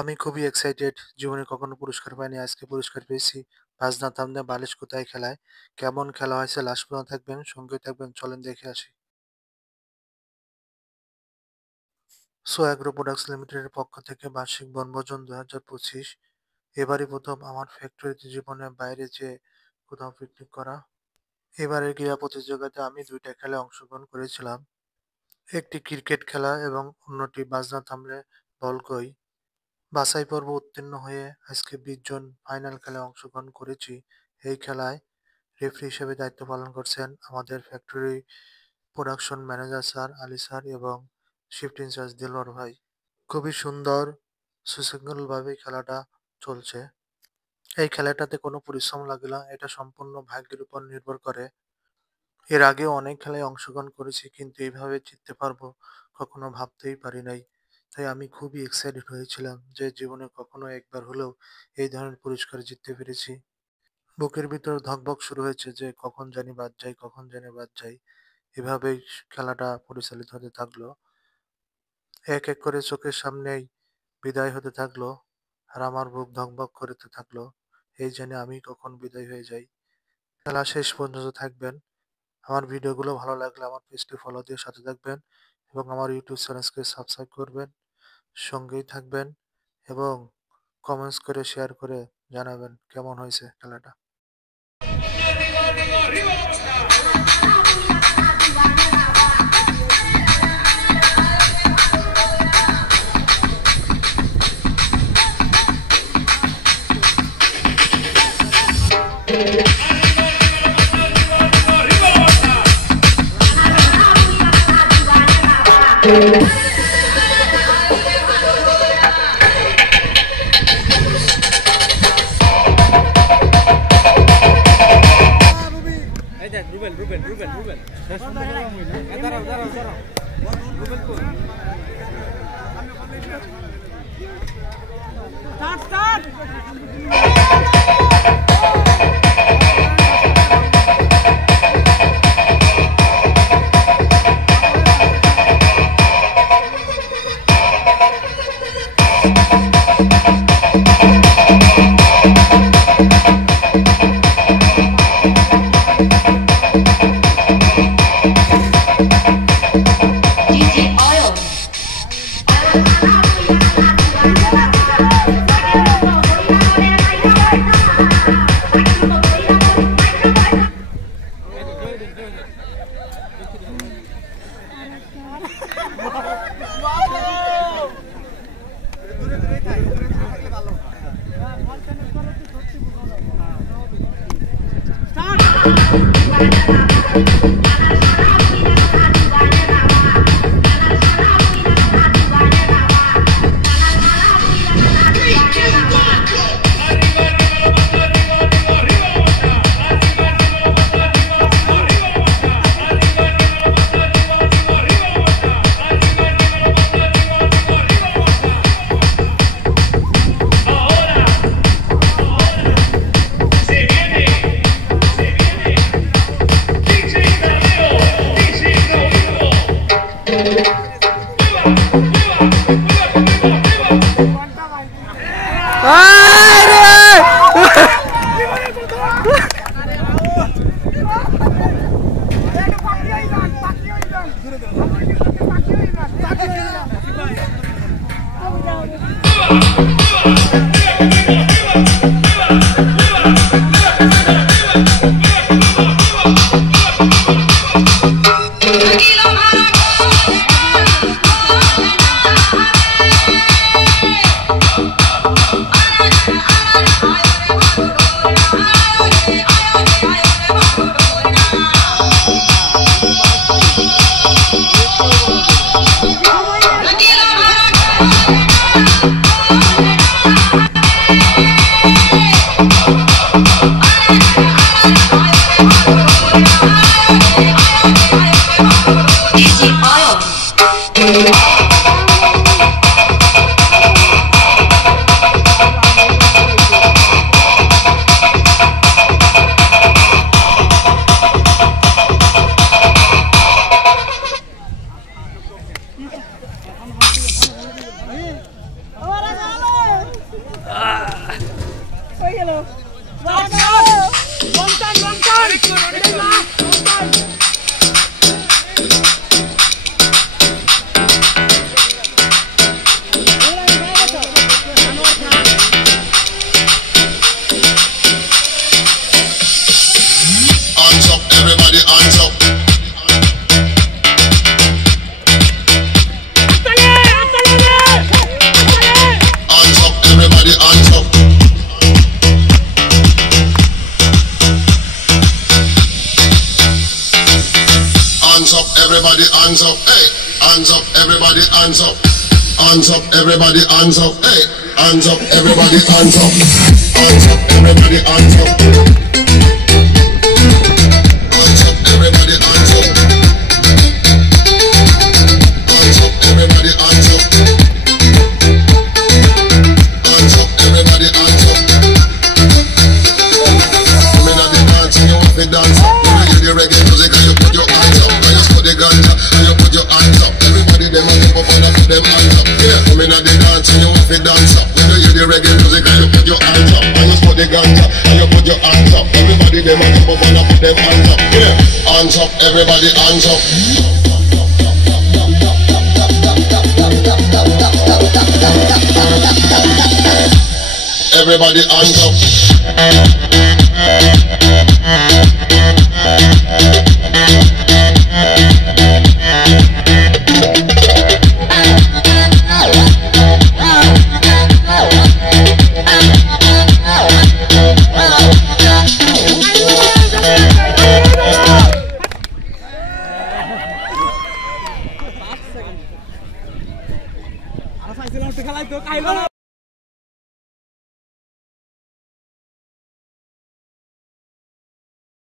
আমি খুবই এক্সাইটেড। জীবনে কখনো পুরস্কার পাইনি। আজকে পুরস্কার পেয়েছি। বাজনা থামলে বালিশ কোথায় খেলায়। কেমন খেলা হয়েছে লাস্ট পর্যন্ত থাকবেন, সঙ্গে থাকবেন। চলেন দেখে আসি। সো অ্যাগ্রো প্রোডাক্টস লিমিটেডের পক্ষ থেকে বার্ষিক বনভোজন ২০২৫। এবারই প্রথম আমার ফ্যাক্টরিতে জীবনে বাইরে যেয়ে কোথাও পিকনিক করা। এবারের ক্রীড়া প্রতিযোগিতায় আমি ২টা খেলায় অংশগ্রহণ করেছিলাম। একটি ক্রিকেট খেলা এবং অন্যটি বাজনা থামলে বল কই। বাছাই পর্ব উত্তীর্ণ হয়ে আজকে ২০ জন ফাইনাল খেলায় অংশগ্রহণ করেছি। এই খেলায় রেফারি হিসেবে দায়িত্ব পালন করছেন আমাদের factory production manager sir Ali স্যার এবং শিফট ইনচার্জ দিলওয়ার ভাই। খুবই সুন্দর সুশৃঙ্খলভাবে খেলাটা চলছে। এই খেলাটাতে কোনো পরিশ্রম লাগে না, এটা সম্পূর্ণ ভাগ্যের উপর নির্ভর করে। এর আগেও অনেক খেলায় অংশগ্রহণ করেছি, কিন্তু এইভাবে জিততে পারবো কখনো ভাবতেই পারি নাই। তাই আমি খুবই এক্সাইটেড হয়েছিলাম যে জীবনে কখনো একবার হলেও এই ধরনের পুরস্কার জিততে পেরেছি। বুকের ভিতর ধকবক শুরু হয়েছে যে কখন জানি বাদ যাই, কখন জানি বাদ যাই। এভাবেই খেলাটা পরিচালিত হতে থাকলো। এক এক করে চোখের সামনেই বিদায় হতে থাকলো, আর আমার বুক ধকবক করতে থাকলো। এই জেনে আমি কখন বিদায় হয়ে যাই। খেলা শেষ পর্যন্ত থাকবেন। আমার ভিডিওগুলো ভালো লাগলে আমার পেজটি ফলো দিয়ে সাথে থাকবেন এবং আমার ইউটিউব চ্যানেলকে সাবস্ক্রাইব করবেন, সঙ্গেই থাকবেন এবং কমেন্টস করে শেয়ার করে জানাবেন কেমন হয়েছে খেলাটা। এই দেখ রুবেল রুবেল রুবেল রুবেল দাঁড়াও দাঁড়াও দাঁড়াও রুবেল কই start start Tranquilo, Hands up, everybody, hands up. Hands up, everybody, hands up. Hands up, everybody, hands up. Hey, hands up, everybody, hands up. Hands up, everybody, hands up. Hey, hands up, everybody, hands up. Hands up, everybody, hands up. Hands up, everybody, hands up. Hands up, everybody, hands up. Hands up, everybody, hands up. Come in at the dance and you want to dance. When you hear the reggae music and you put your hands up. When you score the ganja and you put your hands up. Everybody them a jump up and I put them hands up. Yeah, come in at the dance and you want to dance up. When you hear the reggae music and you put your hands up. When you score the ganja and you put your hands up. Everybody them a jump up and I put them hands up. Yeah, hands up, everybody hands up. Everybody hands up.